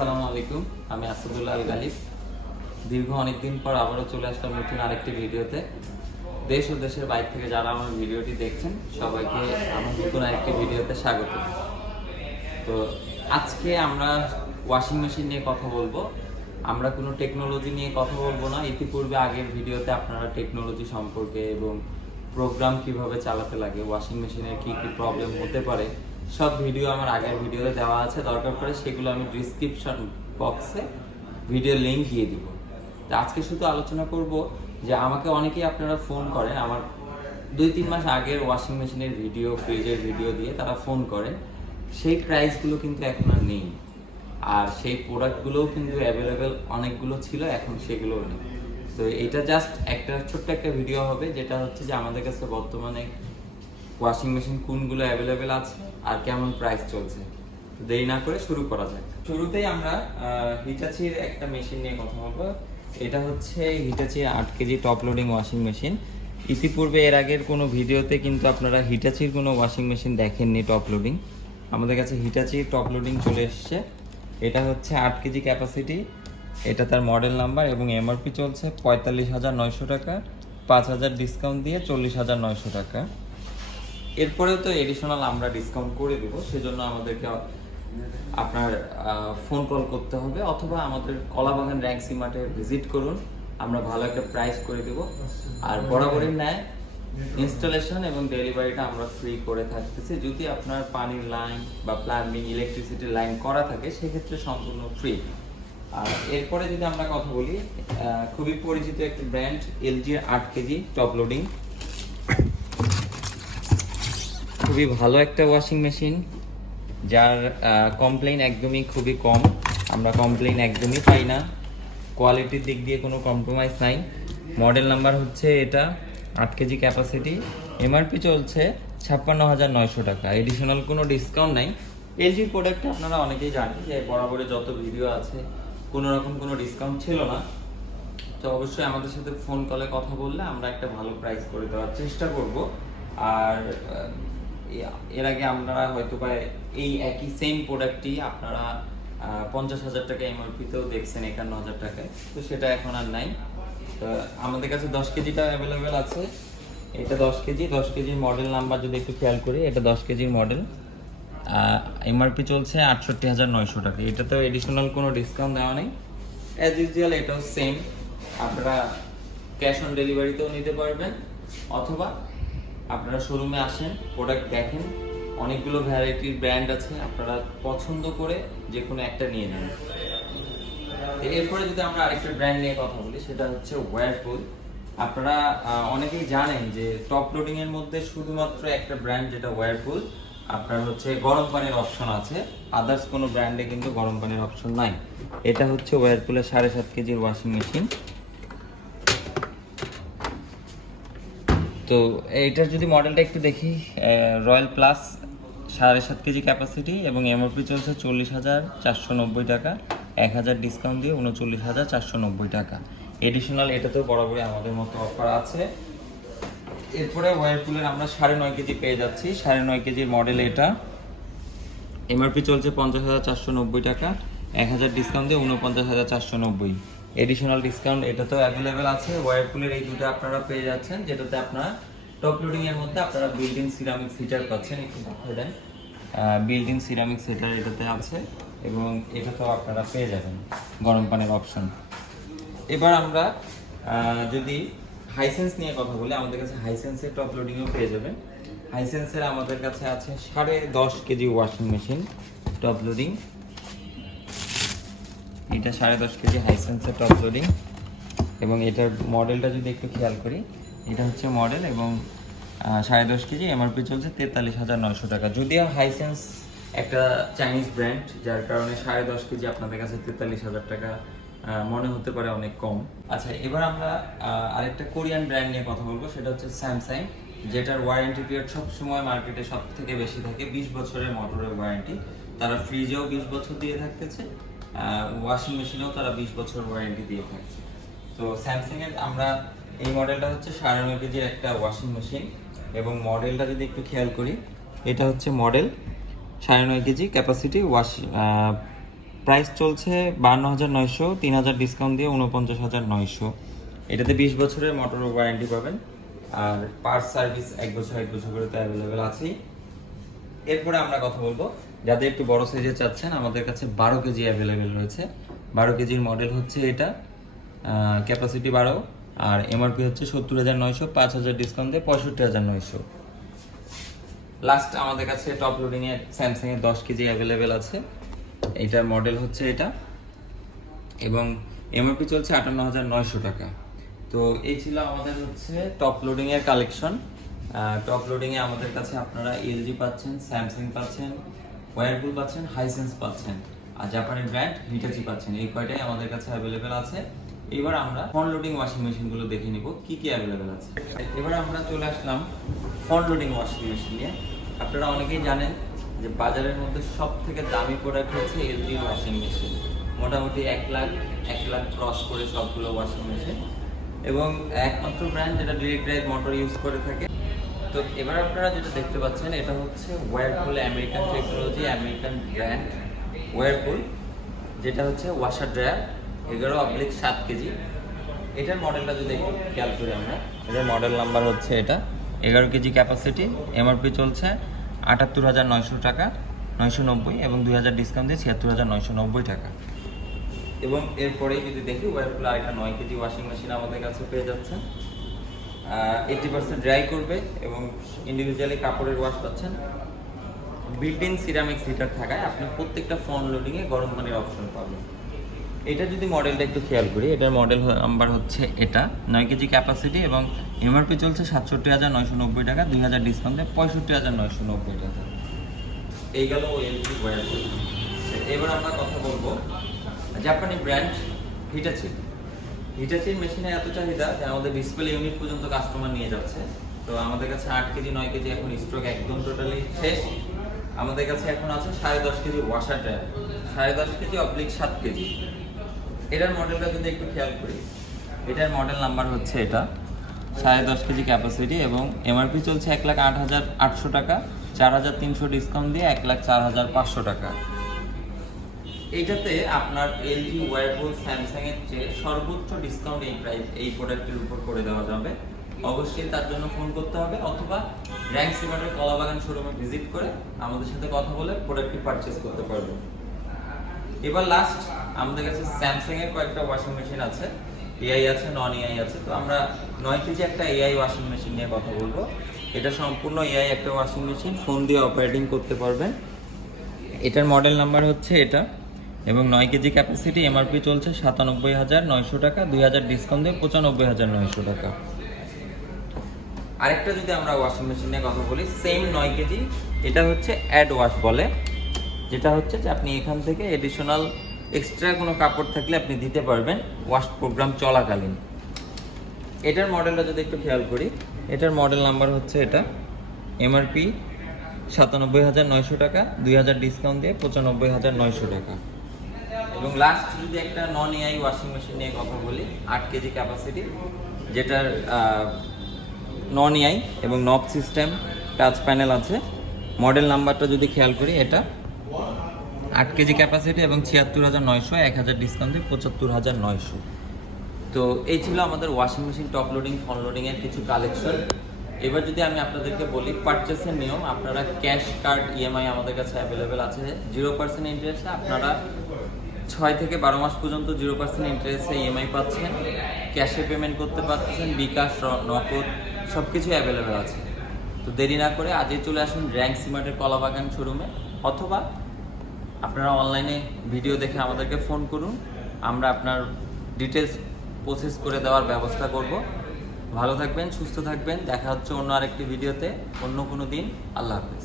আসসালামু আলাইকুম, আমি আসাদুল্লাহ আল গালিব। দীর্ঘ অনেকদিন পর আবারও চলে আসলাম নতুন আরেকটি ভিডিওতে। দেশ ও দেশের বাইরে থেকে যারা আমার ভিডিওটি দেখছেন সবাইকে আমার নতুন আরেকটি ভিডিওতে স্বাগত। তো আজকে আমরা ওয়াশিং মেশিন নিয়ে কথা বলবো। আমরা কোনো টেকনোলজি নিয়ে কথা বলবো না। ইতিপূর্বে আগের ভিডিওতে আপনারা টেকনোলজি সম্পর্কে এবং প্রোগ্রাম কিভাবে চালাতে লাগে, ওয়াশিং মেশিনের কী কী প্রবলেম হতে পারে সব ভিডিও আমার আগের ভিডিওতে দেওয়া আছে। দরকার পড়ে সেগুলো আমি ডিসক্রিপশন বক্সে ভিডিও লিঙ্ক দিয়ে দিব। তো আজকে শুধু আলোচনা করব যে আমাকে অনেকেই আপনারা ফোন করেন, আমার 2-3 মাস আগের ওয়াশিং মেশিনের ভিডিও, ফ্রিজের ভিডিও দিয়ে তারা ফোন করেন। সেই প্রাইসগুলো কিন্তু এখন আর নেই, আর সেই প্রোডাক্টগুলোও কিন্তু অ্যাভেলেবেল অনেকগুলো ছিল, এখন সেগুলোও নেই। তো এটা জাস্ট একটা ছোট্ট একটা ভিডিও হবে, যেটা হচ্ছে যে আমাদের কাছে বর্তমানে ওয়াশিং মেশিন কোনগুলো অ্যাভেলেবেল আছে আর কেমন প্রাইস চলছে। দেরি না করে শুরু করা যাক। শুরুতেই আমরা হিটাচির একটা মেশিন নিয়ে কথা বলবো। এটা হচ্ছে হিটাচির 8 KG top loading washing machine. ইতিপূর্বে এর আগের কোনো ভিডিওতে কিন্তু আপনারা হিটাচির কোনো ওয়াশিং মেশিন দেখেননি টপ লোডিং। আমাদের কাছে হিটাচির টপ লোডিং চলে এসছে। এটা হচ্ছে 8 কেজি ক্যাপাসিটি, এটা তার মডেল নাম্বার এবং এমআরপি চলছে 45,900 টাকা, 5,000 ডিসকাউন্ট দিয়ে 40,900 টাকা। এরপরেও তো এডিশনাল আমরা ডিসকাউন্ট করে দেবো, সেজন্য আমাদেরকে আপনার ফোন কল করতে হবে অথবা আমাদের কলাবাগান র্যাঙ্কসি মার্টে ভিজিট করুন, আমরা ভালো একটা প্রাইস করে দেবো। আর বরাবরের ন্যায় ইনস্টলেশন এবং ডেলিভারিটা আমরা ফ্রি করে থাকতেছি। যদি আপনার পানির লাইন বা প্লাম্বিং, ইলেকট্রিসিটির লাইন করা থাকে সেক্ষেত্রে সম্পূর্ণ ফ্রি। আর এরপরে যদি আমরা কথা বলি, খুবই পরিচিত একটি ব্র্যান্ড এলজির 8 কেজি টপ লোডিং। খুবই ভালো একটা ওয়াশিং মেশিন, যার কমপ্লেইন একদমই খুবই কম। আমরা কমপ্লেইন একদমই পাই না, কোয়ালিটির দিক দিয়ে কোনো কম্প্রোমাইজ নাই। মডেল নাম্বার হচ্ছে এটা 8 কেজি ক্যাপাসিটি, এমআরপি চলছে 56,900 টাকা, এডিশনাল কোনো ডিসকাউন্ট নাই। এলজির প্রোডাক্টে আপনারা অনেকেই জানেন যে বরাবরে যত ভিডিও আছে কোনো রকম কোনো ডিসকাউন্ট ছিল না। তো অবশ্যই আমাদের সাথে ফোন কলে কথা বললে আমরা একটা ভালো প্রাইস করে দেওয়ার চেষ্টা করব। আর এর আগে আপনারা হয়তো বা এই একই সেম প্রোডাক্টটি আপনারা 50,000 টাকা এমআরপিতেও দেখছেন 51,000 টাকায়, তো সেটা এখন আর নাই। তো আমাদের কাছে 10 কেজিটা অ্যাভেলেবেল আছে। এটা 10 কেজির মডেল নাম্বার যদি একটু খেয়াল করি, এটা 10 কেজির মডেল, এমআরপি চলছে 68,900 টাকা। এটাতেও এডিশনাল কোনো ডিসকাউন্ট দেওয়া নেই। অ্যাজ ইউজুয়াল এটাও সেম, আপনারা ক্যাশ অন ডেলিভারিতেও নিতে পারবেন অথবা আপনারা শোরুমে আসেন, প্রোডাক্ট দেখেন, অনেকগুলো ভ্যারাইটির ব্র্যান্ড আছে, আপনারা পছন্দ করে যে কোনো একটা নিয়ে নেন। এরপরে যদি আমরা আরেকটা ব্র্যান্ড নিয়ে কথা বলি, সেটা হচ্ছে ওয়ারপুল। আপনারা অনেকেই জানেন যে টপ লোডিং এর মধ্যে শুধুমাত্র একটা ব্র্যান্ড, যেটা ওয়ারপুল। আপনার হচ্ছে গরম পানির অপশন আছে, আদার্স কোনো ব্র্যান্ডে কিন্তু গরম পানির অপশন নাই। এটা হচ্ছে ওয়ারপুলের 7.5 কেজির ওয়াশিং মেশিন। তো এইটার যদি মডেলটা একটু দেখি, রয়্যাল প্লাস 7.5 কেজি ক্যাপাসিটি এবং এমআরপি চলছে 40,490 টাকা, 1,000 ডিসকাউন্ট দিয়ে 39,490 টাকা। এডিশনাল এটাতেও বরাবরই আমাদের মতো অফার আছে। এরপরে ওয়ারপুলের আমরা 9.5 কেজি পেয়ে যাচ্ছি। 9.5 কেজির মডেল এটা, এমআরপি চলছে 50,490 টাকা, 1,000 ডিসকাউন্ট দিয়ে 49,490। এডিশনাল ডিসকাউন্ট এটাতেও অ্যাভেলেবেল আছে। ওয়ারপুলের এই দুটো আপনারা পেয়ে যাচ্ছেন, যেটাতে আপনারা টপ লোডিং এর মধ্যে আপনারা বিল্ট-ইন সিরামিক হিটার পাচ্ছেন। একটু দেখাই দেন, বিল্ট-ইন সিরামিক হিটার এটাতে আছে এবং এটাতেও আপনারা পেয়ে যাবেন গরম পানির অপশন। এবার আমরা যদি হাইসেন্স নিয়ে কথা বলি, আমাদের কাছে হাইসেন্সের টপ লোডিংও পেয়ে যাবেন। হাইসেন্সের আমাদের কাছে আছে 10.5 KG washing machine top loading. এটা 10.5 কেজি হাইসেন্সের টপ লোডিং এবং এটার মডেলটা যদি একটু খেয়াল করি, এটা হচ্ছে মডেল এবং 10.5 কেজি, এমআরপি চলছে 43,900 টাকা। যদিও হাইসেন্স একটা চাইনিজ ব্র্যান্ড, যার কারণে 10.5 কেজি আপনাদের কাছে 43,000 টাকা মনে হতে পারে অনেক কম। আচ্ছা, এবার আমরা আরেকটা কোরিয়ান ব্র্যান্ড নিয়ে কথা বলবো, সেটা হচ্ছে স্যামসাং, যেটার ওয়ারেন্টি পিরিয়ড সবসময় মার্কেটে সব থেকে বেশি থাকে, 20 বছরের মোটরের ওয়ারেন্টি। তারা ফ্রিজেও 20 বছর দিয়ে থাকতেছে, ওয়াশিং মেশিনেও তারা 20 বছর ওয়ারেন্টি দিয়ে থাকছে। তো স্যামসাংয়ের আমরা এই মডেলটা হচ্ছে 9.5 কেজির একটা ওয়াশিং মেশিন এবং মডেলটা যদি একটু খেয়াল করি, এটা হচ্ছে মডেল 9.5 কেজি ক্যাপাসিটি প্রাইস চলছে 52,900, 3,000 ডিসকাউন্ট দিয়ে 49,900। এটাতে 20 বছরের মোটর ওয়ারেন্টি পাবেন, আর পার্টস সার্ভিস 1 বছর 1 বছর করে তো অ্যাভেলেবেল আছেই। এরপরে আমরা কথা বলবো যাদের একটু বড় সাইজে চাচ্ছেন, আমাদের কাছে 12 কেজি অ্যাভেলেবেল রয়েছে। 12 কেজির মডেল হচ্ছে এটা, ক্যাপাসিটি 12, আর এমআরপি হচ্ছে 70,900, 5,000 ডিসকাউন্ট দিয়ে 65,900। লাস্ট আমাদের কাছে টপ লোডিংয়ে স্যামসাংয়ের 10 কেজি অ্যাভেলেবেল আছে। এইটার মডেল হচ্ছে এটা, এবং এমআরপি চলছে 58,900 টাকা। তো এই ছিল আমাদের হচ্ছে টপ লোডিংয়ের কালেকশন। টপ লোডিংয়ে আমাদের কাছে আপনারা এলজি পাচ্ছেন, স্যামসাং পাচ্ছেন, ওয়ারপুল পাচ্ছেন, হাইসেন্স পাচ্ছেন, আর জাপানি ব্র্যান্ড হিটাচি পাচ্ছেন। এই কয়টাই আমাদের কাছে অ্যাভেলেবেল আছে। এবার আমরা ফ্রন্ট লোডিং ওয়াশিং মেশিনগুলো দেখে নিব কি কি অ্যাভেলেবেল আছে। এবার আমরা চলে আসলাম ফ্রন্ট লোডিং ওয়াশিং মেশিন নিয়ে। আপনারা অনেকেই জানেন যে বাজারের মধ্যে সব থেকে দামি প্রোডাক্ট হচ্ছে এলজি ওয়াশিং মেশিন। মোটামুটি 1 লাখ ক্রস করে সবগুলো ওয়াশিং মেশিন, এবং একমাত্র ব্র্যান্ড যেটা ডিরেক্ট ড্রাইভ মোটর ইউজ করে থাকে। তো এবার আপনারা যেটা দেখতে পাচ্ছেন এটা হচ্ছে Whirlpool, American technology, American brand Whirlpool, যেটা হচ্ছে ওয়াশার ড্রায়ার 11/7 কেজি। এটার মডেলটা যদি একটু খেয়াল করি আমরা, এটার মডেল নাম্বার হচ্ছে এটা, 11 কেজি ক্যাপাসিটি, এমআরপি চলছে 78,900 টাকা, 990, এবং 2,000 ডিসকাউন্ট দিয়ে 76,990 টাকা। এবং এরপরেই যদি দেখি ওয়ারপুল আরেকটা 9 কেজি ওয়াশিং মেশিন আমাদের কাছে পেয়ে যাচ্ছে। 80% ড্রাই করবে এবং ইন্ডিভিজুয়ালি কাপড়ের ওয়াশ পাচ্ছেন। বিল্ট ইন সিরামিক্স হিটার থাকায় আপনি প্রত্যেকটা ফ্রন্ট লোডিংয়ে গরম পানির অপশন পাবেন। এটা যদি মডেলটা একটু খেয়াল করি, এটার মডেল নাম্বার হচ্ছে এটা, 9 কেজি ক্যাপাসিটি, এবং এমআরপি চলছে 67,990 টাকা, 2,000 ডিসকাউন্টে 65,990 টাকা। এই গেল এলজি ওয়ারপুল। এবার আমরা কথা বলবো জাপানি ব্র্যান্ড হিটাচি। হিটাচির মেশিনে এত চাহিদা যে আমাদের ডিসপ্লে ইউনিট পর্যন্ত কাস্টমার নিয়ে যাচ্ছে। তো আমাদের কাছে 8 কেজি 9 কেজি এখন স্টক একদম টোটালি শেষ। আমাদের কাছে এখন আছে 10.5 KG washer dryer, 10.5 KG /7 KG. এটার মডেলটা যদি একটু খেয়াল করি, এটার মডেল নাম্বার হচ্ছে এটা, 10.5 কেজি ক্যাপাসিটি, এবং এমআরপি চলছে 1,08,800 টাকা, 4,300 ডিসকাউন্ট দিয়ে 1,04,500 টাকা। এইটাতে আপনার এলজি, ওয়ারপুল, স্যামসাং এর চেয়ে সর্বোচ্চ ডিসকাউন্ট এই প্রোডাক্টের উপর করে দেওয়া যাবে। অবশ্যই তার জন্য ফোন করতে হবে, অথবা র্যাঙ্ক সিমার্টের কলাবাগান শোরুমে ভিজিট করে আমাদের সাথে কথা বলে প্রোডাক্টটি পারচেজ করতে পারবেন। এবার লাস্ট আমাদের কাছে স্যামসাং এর কয়েকটা ওয়াশিং মেশিন আছে, এআই আছে, নন এআই আছে। তো আমরা 9 কেজি একটা এআই ওয়াশিং মেশিন নিয়ে কথা বলবো। এটা সম্পূর্ণ এআই একটা ওয়াশিং মেশিন, ফোন দিয়ে অপারেটিং করতে পারবেন। এটার মডেল নাম্বার হচ্ছে এটা, এবং 9 কেজি ক্যাপাসিটি, এমআরপি চলছে 97,900 টাকা, 2,000 ডিসকাউন্ট দিয়ে 95,900 টাকা। আরেকটা যদি আমরা ওয়াশিং মেশিন নিয়ে কথা বলি, সেম 9 কেজি, এটা হচ্ছে অ্যাড ওয়াশ বলে, যেটা হচ্ছে যে আপনি এখান থেকে এডিশনাল এক্সট্রা কোনো কাপড় থাকলে আপনি দিতে পারবেন ওয়াশ প্রোগ্রাম চলাকালীন। এটার মডেলটা যদি একটু খেয়াল করি, এটার মডেল নাম্বার হচ্ছে এটা, এমআরপি 97,900 টাকা, 2,000 ডিসকাউন্ট দিয়ে 95,900 টাকা। এবং লাস্ট যদি একটা নন এআই ওয়াশিং মেশিন নিয়ে কথা বলি, 8 কেজি ক্যাপাসিটি, যেটার নন এআই এবং নব সিস্টেম, টাচ প্যানেল আছে। মডেল নাম্বারটা যদি খেয়াল করি, এটা 8 কেজি ক্যাপাসিটি এবং 76,900, 1,000 ডিসকাউন্ট দিয়ে 75,900। তো এই ছিল আমাদের washing machine top loading, front লোডিংয়ের কিছু কালেকশন। এবার যদি আমি আপনাদেরকে বলি পারচেসের নিয়ম, আপনারা ক্যাশ, কার্ড, ইএমআই আমাদের কাছে অ্যাভেলেবেল আছে। 0% ইন্টারেস্টে আপনারা 6 থেকে 12 মাস পর্যন্ত 0% ইন্টারেস্টে ইএমআই পাচ্ছেন, ক্যাশে পেমেন্ট করতে পারতেছেন, বিকাশ, নগদ সব কিছুই অ্যাভেলেবেল আছে। তো দেরি না করে আজই চলে আসুন র্যাঙ্ক সিমার্টের কলাবাগান শোরুমে, অথবা আপনারা অনলাইনে ভিডিও দেখে আমাদেরকে ফোন করুন, আমরা আপনার ডিটেলস প্রসেস করে দেওয়ার ব্যবস্থা করব। ভালো থাকবেন, সুস্থ থাকবেন, দেখা হচ্ছে অন্য আরেকটি ভিডিওতে অন্য কোনো দিন। আল্লাহ হাফেজ।